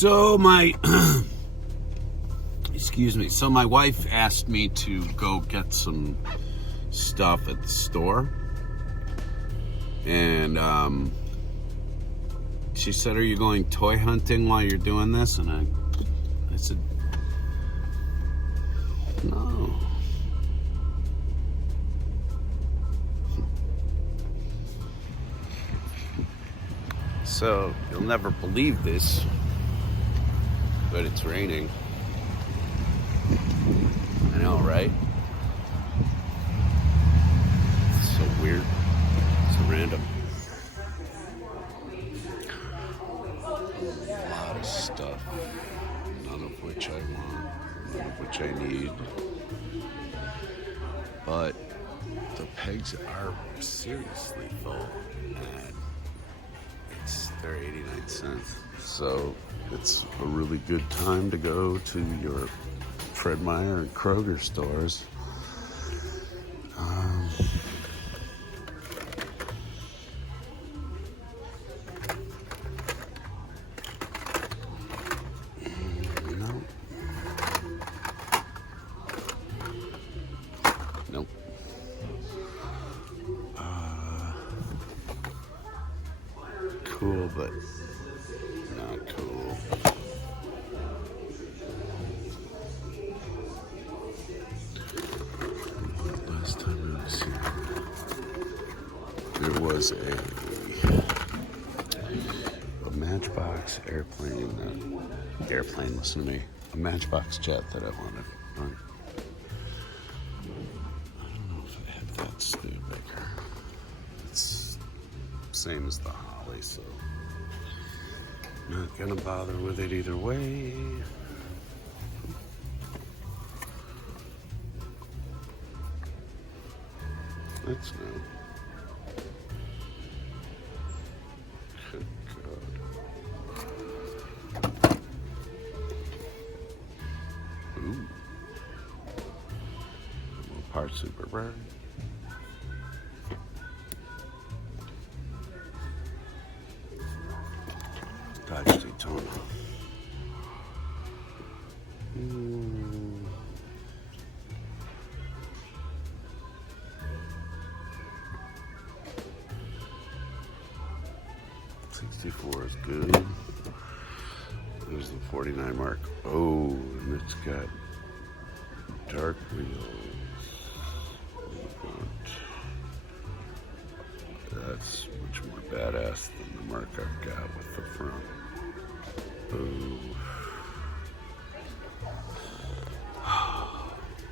So my excuse me. So my wife asked me to go get some stuff at the store, and she said, "Are you going toy hunting while you're doing this?" And I said, "No." So you'll never believe this, but it's raining. I know, right? It's so weird. So random. A lot of stuff, none of which I want, none of which I need. But the pegs are seriously full, and they're 89 cents. So it's a really good time to go to your Fred Meyer and Kroger stores. Nope. Cool, but not cool. Last time I was here, there was a Matchbox airplane, listen to me, a Matchbox jet that I wanted. Right? I don't know if I have that Studebaker. It's same as the Holly, so not gonna bother with it either way. That's no. Good God. Ooh. A little part super bird. Dodge Daytona. $64 is good. There's the 49 mark. Oh, and it's got dark wheels. That's much more badass than the mark I've got with the front. Ooh.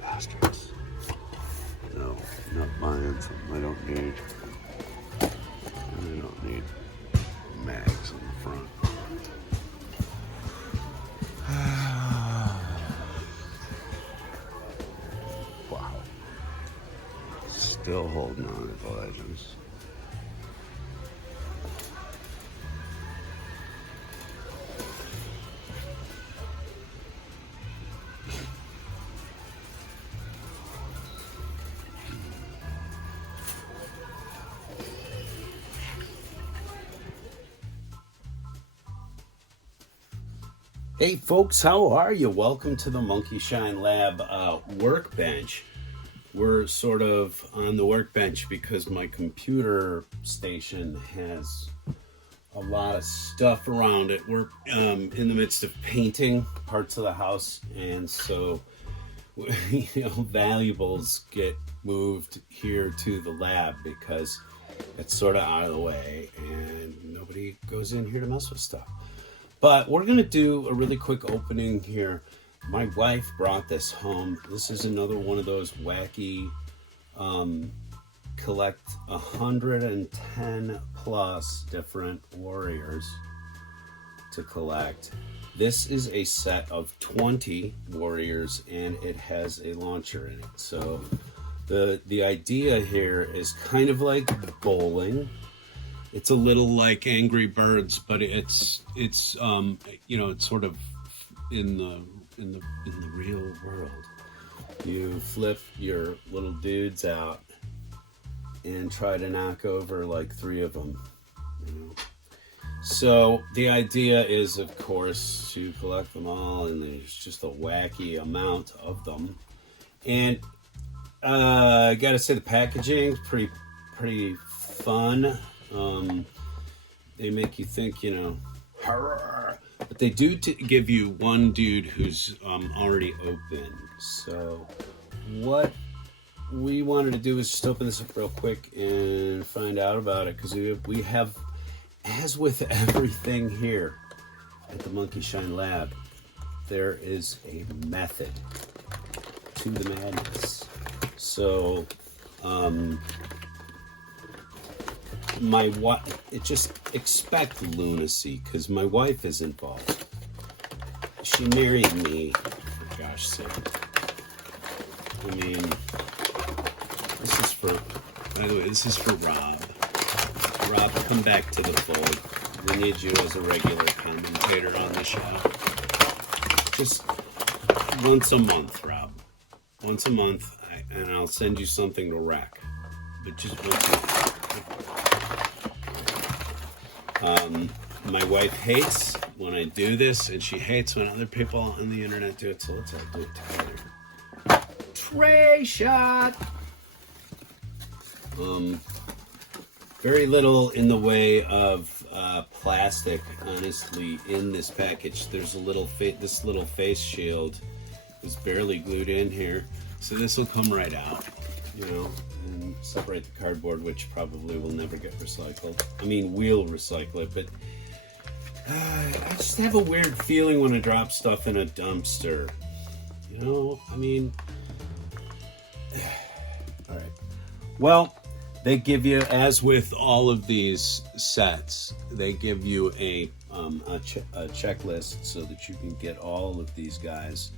Bastards. No, not buying something I don't need. I don't need mags on the front. Wow. Still holding on to the Legends. Hey folks, how are you? Welcome to the Monkeyshine Lab workbench. We're sort of on the workbench because my computer station has a lot of stuff around it. We're in the midst of painting parts of the house, and so valuables get moved here to the lab because it's sort of out of the way and nobody goes in here to mess with stuff. But we're going to do a really quick opening here. My wife brought this home. This is another one of those wacky collect 110 plus different warriors to collect. This is a set of 20 warriors, and it has a launcher in it. So the idea here is kind of like bowling. It's a little like Angry Birds, but it's sort of in the real world. You flip your little dudes out and try to knock over like 3 of them. So the idea is, of course, to collect them all, and there's just a wacky amount of them. And I gotta say, the packaging is pretty fun. They make you think, you know, horror. But they do give you one dude who's already open. So what we wanted to do is just open this up real quick and find out about it, because we have, as with everything here at the Monkeyshine Lab, there is a method to the madness. So, just expect lunacy, because my wife is involved. She married me, for gosh sake. I mean, by the way, this is for Rob. Rob, come back to the fold. We need you as a regular commentator on the show. Just once a month, Rob. Once a month, and I'll send you something to rack. But just once a month. My wife hates when I do this, and she hates when other people on the internet do it, so let's all do it together. Tray shot! Very little in the way of plastic, honestly, in this package. There's this little face shield is barely glued in here, so this will come right out, you know, and separate the cardboard, which probably will never get recycled. I mean, we'll recycle it, but I just have a weird feeling when I drop stuff in a dumpster. You know, I mean, all right. Well, they give you, as with all of these sets, they give you a checklist so that you can get all of these guys.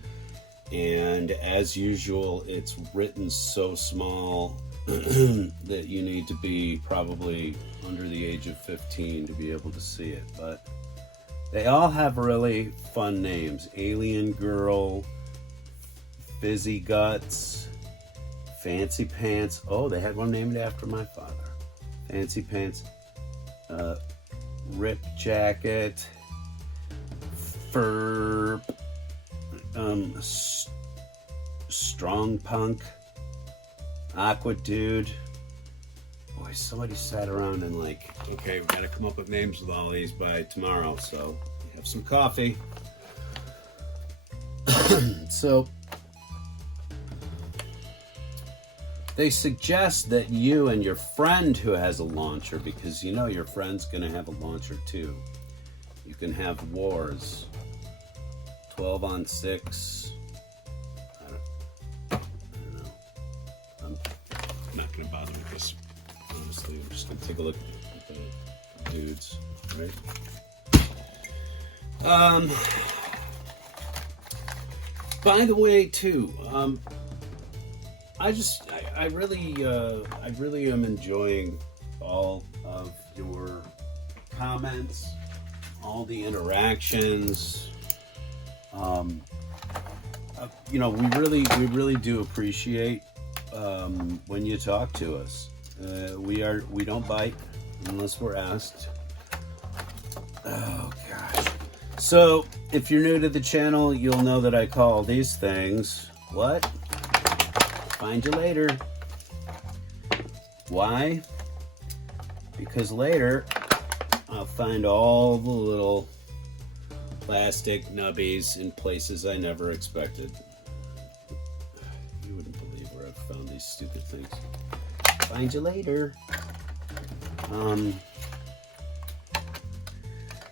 And as usual, it's written so small that you need to be probably under the age of 15 to be able to see it. But they all have really fun names. Alien Girl, Fizzy Guts, Fancy Pants. Oh, they had one named after my father. Fancy Pants. Rip Jacket. Fur. Strong Punk. Aqua Dude. Boy, somebody sat around and like, okay, we gotta come up with names with all these by tomorrow, so have some coffee. So they suggest that you and your friend who has a launcher, because you know your friend's gonna have a launcher too, you can have wars. 12 on 6. I don't know. I'm not gonna bother with this. Honestly, I'm just gonna take a look at the dudes, right? By the way, too, I really am enjoying all of your comments, all the interactions. You know, we really do appreciate when you talk to us. We don't bite unless we're asked. Oh gosh. So if you're new to the channel, you'll know that I call these things what? Find you later. Why? Because later I'll find all the little plastic nubbies in places I never expected. You wouldn't believe where I've found these stupid things. Find you later.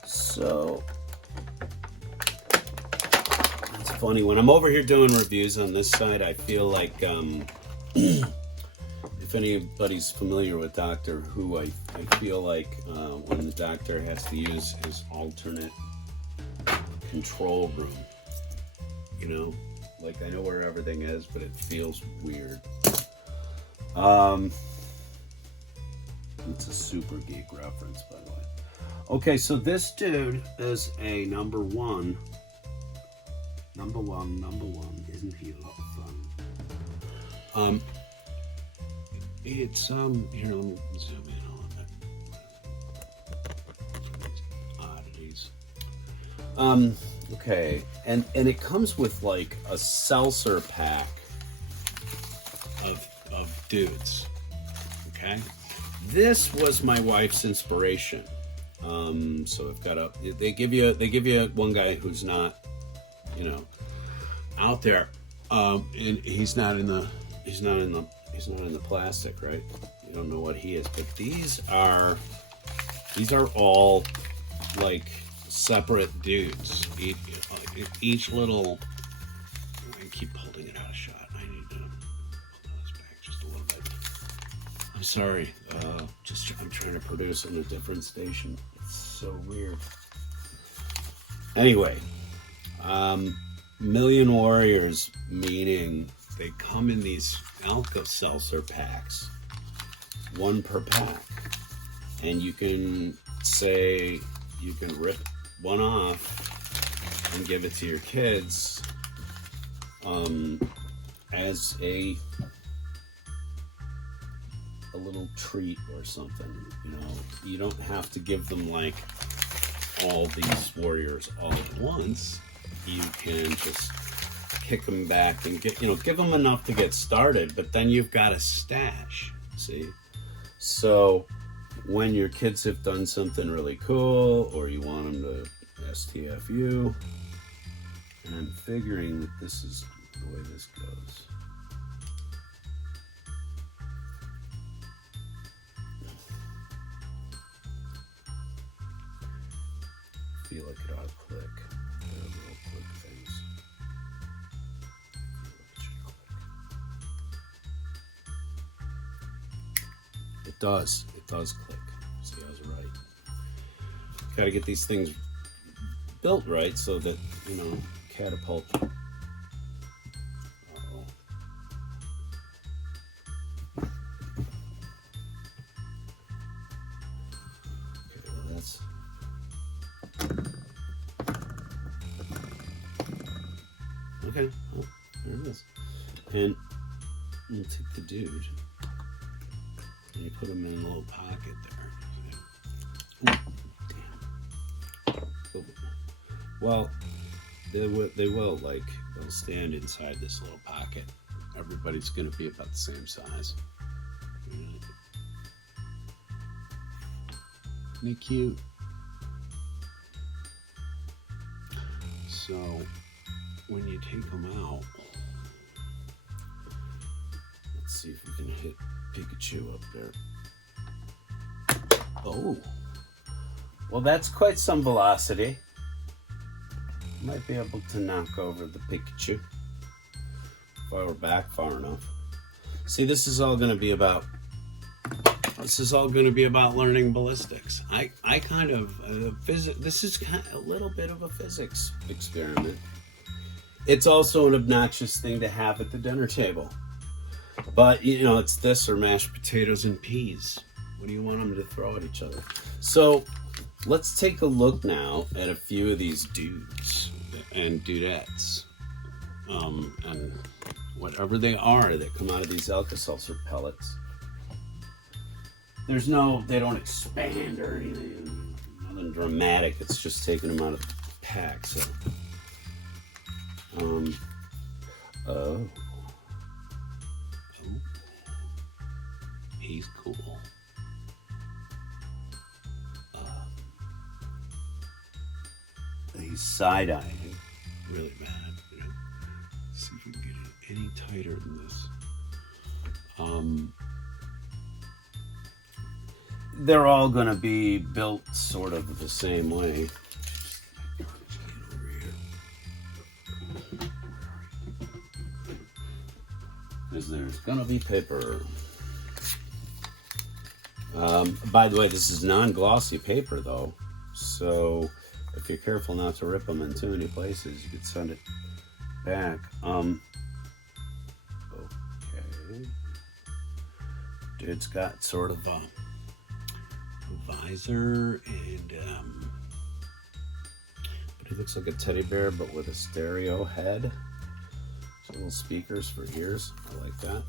So it's funny when I'm over here doing reviews on this side, I feel like if anybody's familiar with Doctor Who, I feel like when the Doctor has to use his alternate control room, you know, like I know where everything is, but it feels weird. It's a super geek reference, by the way. Okay, so this dude is a number one. Number one, isn't he a lot of fun? It's here, let me zoom in on Okay, and it comes with like a seltzer pack of dudes. Okay, this was my wife's inspiration. So I've got they give you one guy who's not, you know, out there, and he's not in the plastic, right? You don't know what he is, but these are all like separate dudes. Each little. I keep holding it out of shot. I need to pull this back just a little bit. I'm sorry. I'm trying to produce on a different station. It's so weird. Anyway, Million Warriors, meaning they come in these Alka-Seltzer packs, one per pack, and you can rip one off and give it to your kids as a little treat or something. You know, you don't have to give them like all these warriors all at once. You can just kick them back and give them enough to get started, but then you've got a stash, see? So when your kids have done something really cool, or you want them to STFU, and I'm figuring that this is the way this goes. I feel like it ought to click. The little click things. It does click. See, I was right. Got to get these things built right so that, you know, catapult. Uh-oh. Okay, well that's. Okay, well, there it is. And you take the dude and you put him in a little pocket there. Ooh, damn. Well, they will, like, they'll stand inside this little pocket. Everybody's going to be about the same size. Isn't they cute? So when you take them out, let's see if we can hit Pikachu up there. Oh, well, that's quite some velocity. Might be able to knock over the Pikachu if I were back far enough. See, this is all going to be about learning ballistics. I kind of this is kind of a little bit of a physics experiment. It's also an obnoxious thing to have at the dinner table. But, you know, it's this or mashed potatoes and peas. What do you want them to throw at each other? So let's take a look now at a few of these dudes and dudettes. And whatever they are that come out of these Alka-Seltzer pellets. They don't expand or anything. Nothing dramatic. It's just taking them out of the pack. So, oh. He's cool. He's side-eyeing. Really bad, you know. Let's see if we can get it any tighter than this. They're all going to be built sort of the same way. Because there's going to be paper. By the way, this is non-glossy paper, though. So if you're careful not to rip them in too many places, you could send it back. Okay. Dude's got sort of a visor and but he looks like a teddy bear but with a stereo head. Little speakers for ears. I like that.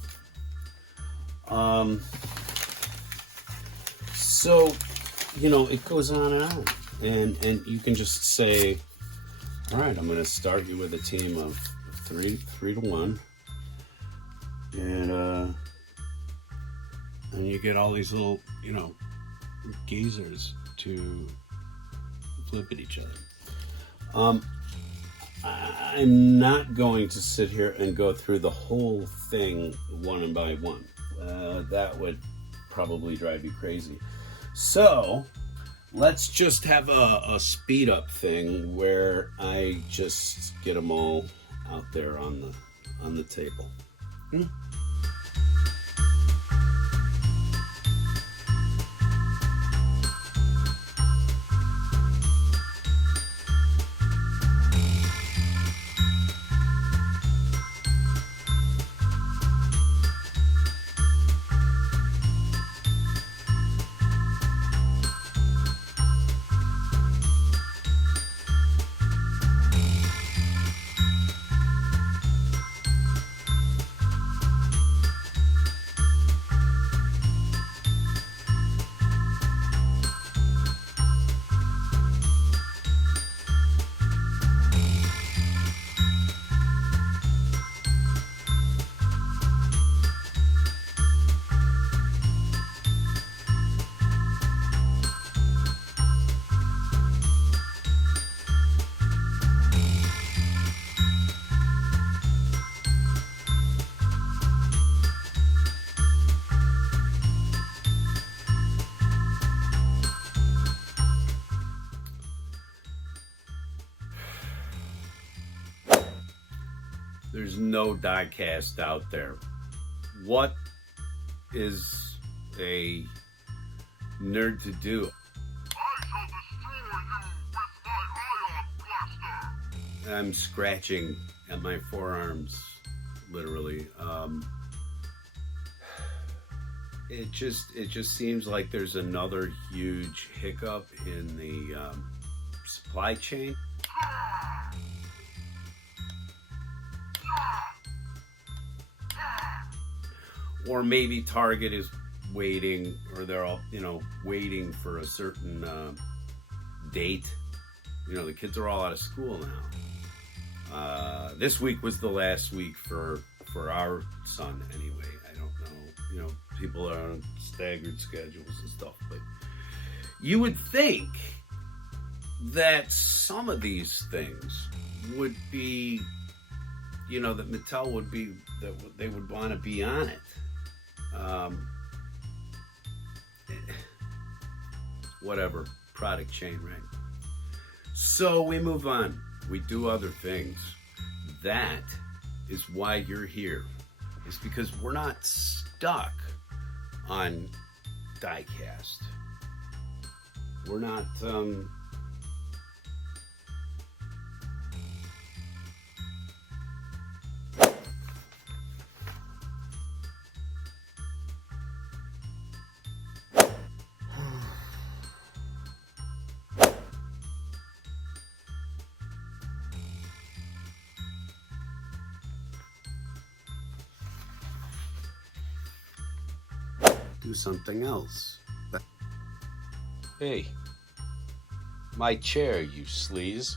So, you know, it goes on and on. And you can just say, All right, I'm gonna start you with a team of three to one. And you get all these little, geezers to flip at each other. I'm not going to sit here and go through the whole thing one by one. That would probably drive you crazy. So let's just have a speed up thing where I just get them all out there on the table. There's no die cast out there. What is a nerd to do? I shall destroy you with my ion blaster. I'm scratching at my forearms, literally. It just seems like there's another huge hiccup in the supply chain. Or maybe Target is waiting, or they're all, waiting for a certain date. The kids are all out of school now. This week was the last week for our son anyway. I don't know. People are on staggered schedules and stuff, but you would think that some of these things would be, that Mattel would be, that they would want to be on it. Whatever, product chain, right? So we move on. We do other things. That is why you're here. It's because we're not stuck on diecast. We're not do something else. Hey, my chair, you sleaze.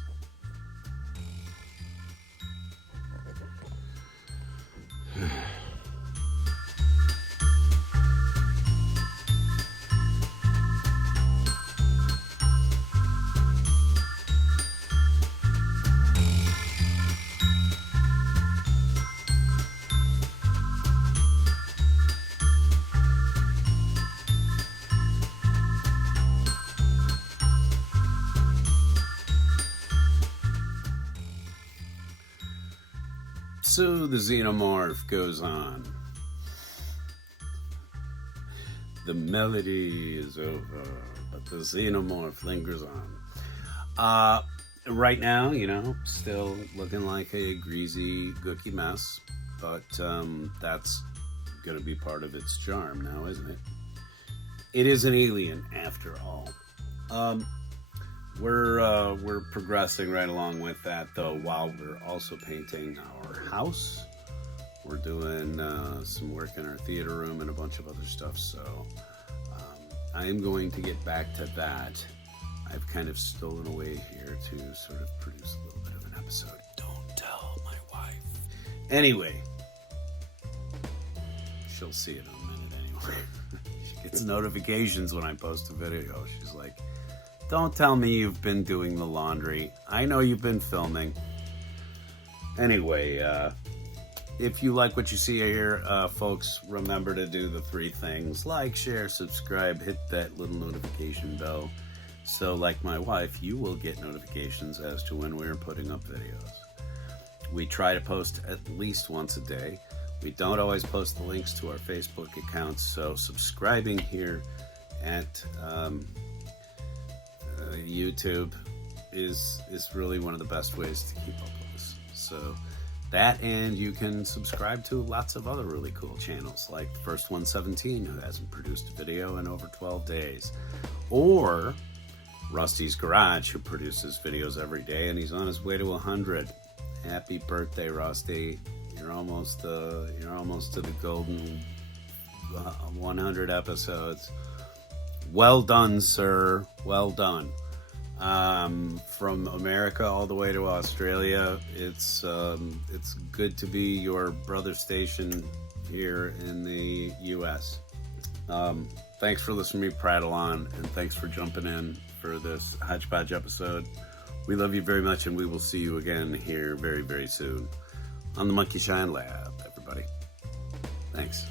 So the xenomorph goes on. The melody is over, but the xenomorph lingers on. Right now, still looking like a greasy, gooky mess, but that's going to be part of its charm now, isn't it? It is an alien, after all. We're progressing right along with that, though, while we're also painting our house. We're doing some work in our theater room and a bunch of other stuff, so I am going to get back to that. I've kind of stolen away here to sort of produce a little bit of episode. Don't tell my wife. Anyway, she'll see it in a minute anyway. She gets notifications when I post a video. She's like, don't tell me you've been doing the laundry. I know you've been filming. Anyway, if you like what you see here, folks, remember to do the 3 things. Like, share, subscribe, hit that little notification bell. So, like my wife, you will get notifications as to when we're putting up videos. We try to post at least once a day. We don't always post the links to our Facebook accounts, so subscribing here at YouTube is really one of the best ways to keep up with us. So that, and you can subscribe to lots of other really cool channels, like the First 117, who hasn't produced a video in over 12 days, or Rusty's Garage, who produces videos every day, and he's on his way to 100. Happy birthday, Rusty! You're almost to the golden 100 episodes. Well done, sir. Well done. From America all the way to Australia, it's good to be your brother station here in the U.S. Thanks for listening to me prattle on, and thanks for jumping in for this Hodgepodge episode. We love you very much, and we will see you again here very, very soon on the Monkeyshine Lab, everybody. Thanks.